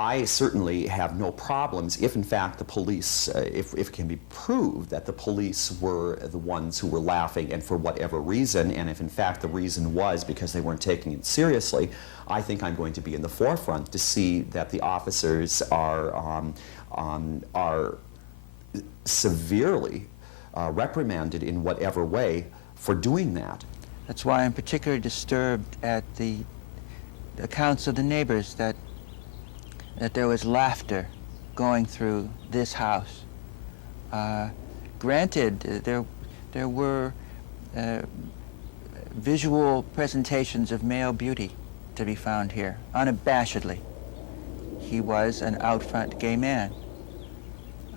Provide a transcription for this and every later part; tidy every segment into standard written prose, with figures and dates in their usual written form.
I certainly have no problems if, in fact, the police, if it can be proved that the police were the ones who were laughing and for whatever reason, and if, in fact, the reason was because they weren't taking it seriously, I think I'm going to be in the forefront to see that the officers are severely reprimanded in whatever way for doing that. That's why I'm particularly disturbed at the accounts of the neighbors that there was laughter going through this house. Granted, there were visual presentations of male beauty to be found here, unabashedly. He was an out front gay man.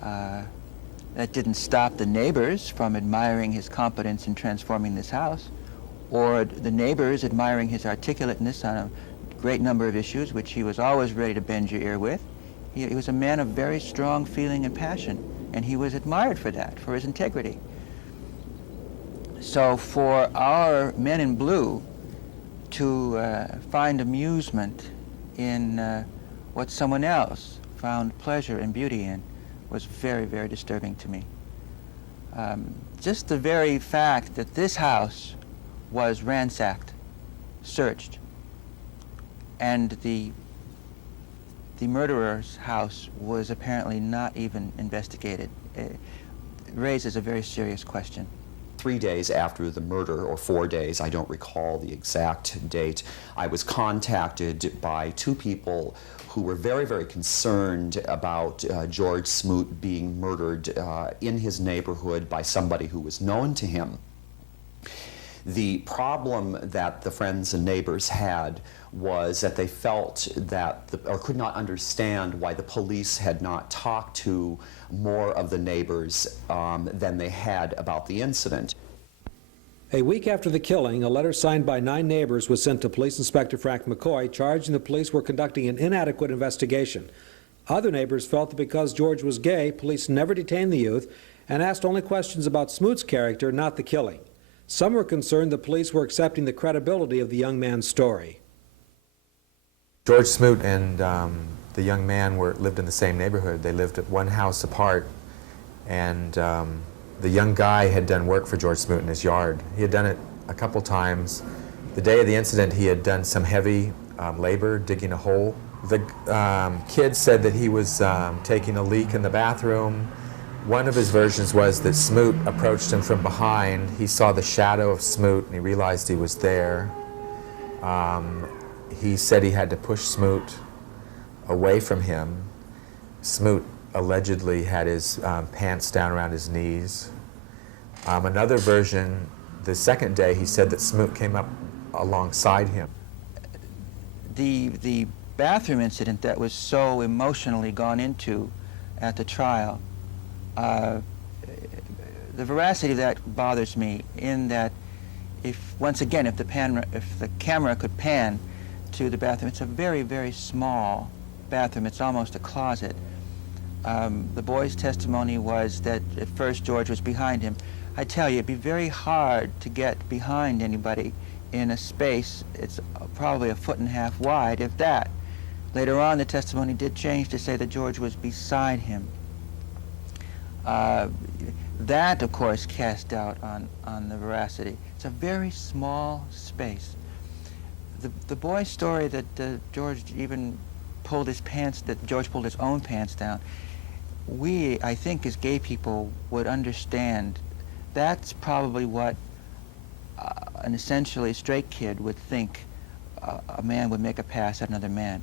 That didn't stop the neighbors from admiring his competence in transforming this house, or the neighbors admiring his articulateness on a great number of issues, which he was always ready to bend your ear with. He was a man of very strong feeling and passion, and he was admired for that, for his integrity. So for our men in blue to find amusement in what someone else found pleasure and beauty in was very, very disturbing to me. Just the very fact that this house was ransacked, searched, and the murderer's house was apparently not even investigated. It raises a very serious question. 3 days after the murder, or 4 days, I don't recall the exact date, I was contacted by two people who were very, very concerned about George Smoot being murdered in his neighborhood by somebody who was known to him. The problem that the friends and neighbors had was that they felt that, or could not understand why the police had not talked to more of the neighbors than they had about the incident. A week after the killing, a letter signed by 9 neighbors was sent to Police Inspector Frank McCoy, charging the police were conducting an inadequate investigation. Other neighbors felt that because George was gay, police never detained the youth and asked only questions about Smoot's character, not the killing. Some were concerned the police were accepting the credibility of the young man's story. George Smoot and the young man lived in the same neighborhood. They lived at one house apart, and the young guy had done work for George Smoot in his yard. He had done it a couple times. The day of the incident, he had done some heavy labor digging a hole. The kid said that he was taking a leak in the bathroom. One of his versions was that Smoot approached him from behind. He saw the shadow of Smoot and he realized he was there. He said he had to push Smoot away from him. Smoot allegedly had his pants down around his knees. Another version, the second day, he said that Smoot came up alongside him. The bathroom incident that was so emotionally gone into at the trial, the veracity of that bothers me, in that once again, if the camera could pan to the bathroom, it's a very, very small bathroom. It's almost a closet. The boy's testimony was that at first George was behind him. I tell you, it'd be very hard to get behind anybody in a space. It's probably 1.5 feet wide, if that. Later on, the testimony did change to say that George was beside him. That, of course, cast doubt on the veracity. It's a very small space. The boy's story that George even pulled his pants, that George pulled his own pants down, we, I think, as gay people would understand that's probably what an essentially straight kid would think a man would make a pass at another man.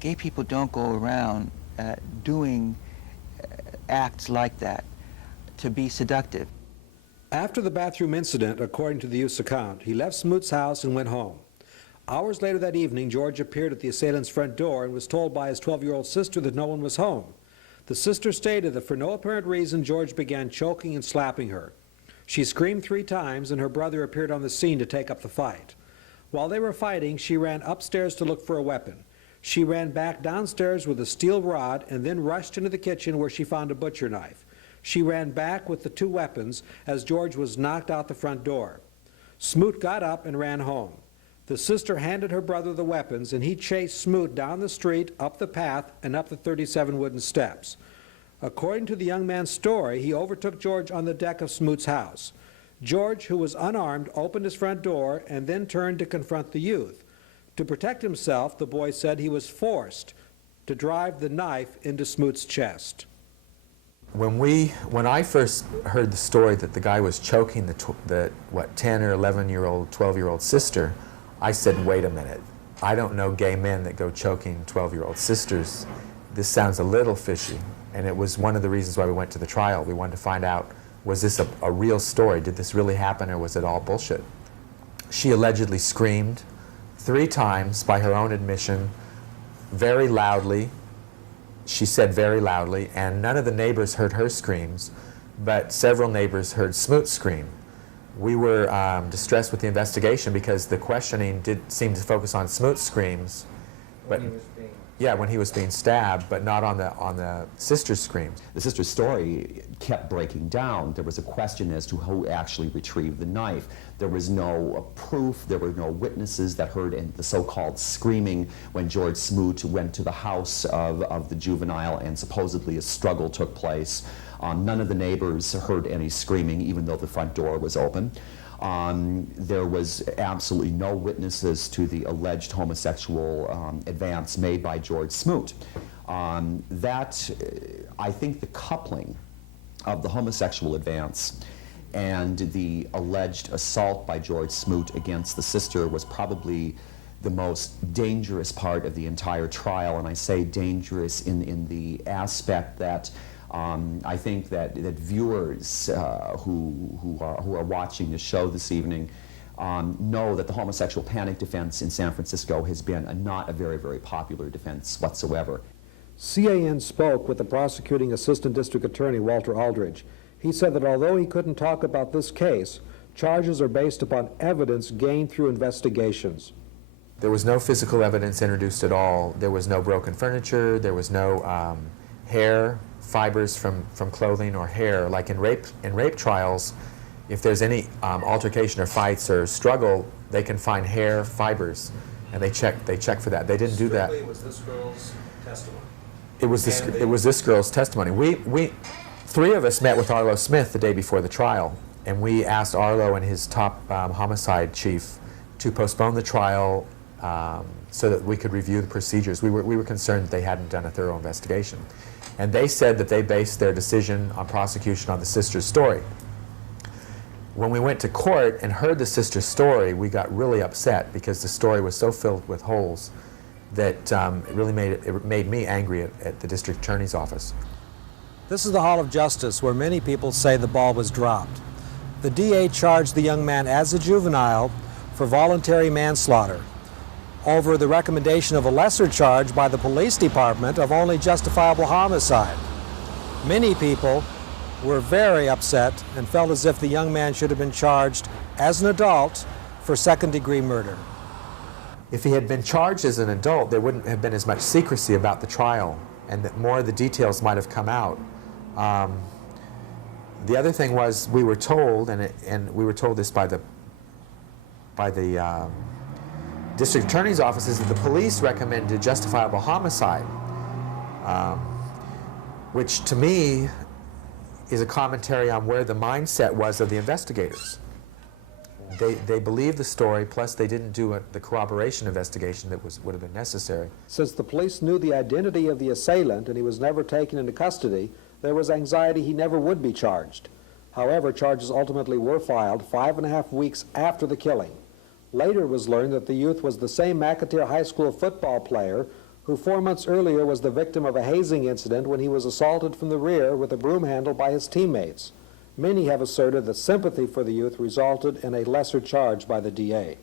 Gay people don't go around doing acts like that to be seductive. After the bathroom incident, according to the youth's account, he left Smoot's house and went home. Hours later that evening, George appeared at the assailant's front door and was told by his 12-year-old sister that no one was home. The sister stated that for no apparent reason, George began choking and slapping her. She screamed 3 times, and her brother appeared on the scene to take up the fight. While they were fighting, she ran upstairs to look for a weapon. She ran back downstairs with a steel rod and then rushed into the kitchen where she found a butcher knife. She ran back with the 2 weapons as George was knocked out the front door. Smoot got up and ran home. The sister handed her brother the weapons, and he chased Smoot down the street, up the path, and up the 37 wooden steps. According to the young man's story, he overtook George on the deck of Smoot's house. George, who was unarmed, opened his front door and then turned to confront the youth. To protect himself, the boy said he was forced to drive the knife into Smoot's chest. When I first heard the story that the guy was choking the 10 or 11-year-old, 12-year-old sister, I said, wait a minute. I don't know gay men that go choking 12-year-old sisters. This sounds a little fishy. And it was one of the reasons why we went to the trial. We wanted to find out, was this a real story? Did this really happen, or was it all bullshit? She allegedly screamed 3 times, by her own admission, very loudly. She said very loudly, and none of the neighbors heard her screams, but several neighbors heard Smoot scream. We were distressed with the investigation because the questioning did seem to focus on Smoot's screams, but when he was being stabbed, but not on the sister's screams. The sister's story kept breaking down. There was a question as to who actually retrieved the knife. There was no proof. There were no witnesses that heard the so-called screaming when George Smoot went to the house of the juvenile and supposedly a struggle took place. None of the neighbors heard any screaming, even though the front door was open. There was absolutely no witnesses to the alleged homosexual advance made by George Smoot. I think the coupling of the homosexual advance and the alleged assault by George Smoot against the sister was probably the most dangerous part of the entire trial, and I say dangerous in the aspect that I think that viewers who are watching the show this evening know that the homosexual panic defense in San Francisco has been not a very, very popular defense whatsoever. C.A.N. spoke with the prosecuting assistant district attorney, Walter Aldridge. He said that although he couldn't talk about this case, charges are based upon evidence gained through investigations. There was no physical evidence introduced at all. There was no broken furniture. There was no hair, fibers from clothing or hair. Like in rape trials, if there's any altercation or fights or struggle, they can find hair, fibers, and they check for that. They didn't do that. It was this girl's testimony. It was this girl's testimony. We 3 of us met with Arlo Smith the day before the trial, and we asked Arlo and his top homicide chief to postpone the trial so that we could review the procedures. We were concerned that they hadn't done a thorough investigation. And they said that they based their decision on prosecution on the sister's story. When we went to court and heard the sister's story, we got really upset because the story was so filled with holes that it really made me angry at the district attorney's office. This is the Hall of Justice, where many people say the ball was dropped. The DA charged the young man as a juvenile for voluntary manslaughter over the recommendation of a lesser charge by the police department of only justifiable homicide. Many people were very upset and felt as if the young man should have been charged as an adult for second-degree murder. If he had been charged as an adult, there wouldn't have been as much secrecy about the trial, and that more of the details might have come out. The other thing was, we were told, and we were told this by the district attorney's office, is that the police recommended justifiable homicide, which to me is a commentary on where the mindset was of the investigators. They believed the story, plus they didn't do the corroboration investigation that would have been necessary. Since the police knew the identity of the assailant and he was never taken into custody, there was anxiety he never would be charged. However, charges ultimately were filed 5.5 weeks after the killing. Later it was learned that the youth was the same McAteer High School football player who 4 months earlier was the victim of a hazing incident when he was assaulted from the rear with a broom handle by his teammates. Many have asserted that sympathy for the youth resulted in a lesser charge by the DA.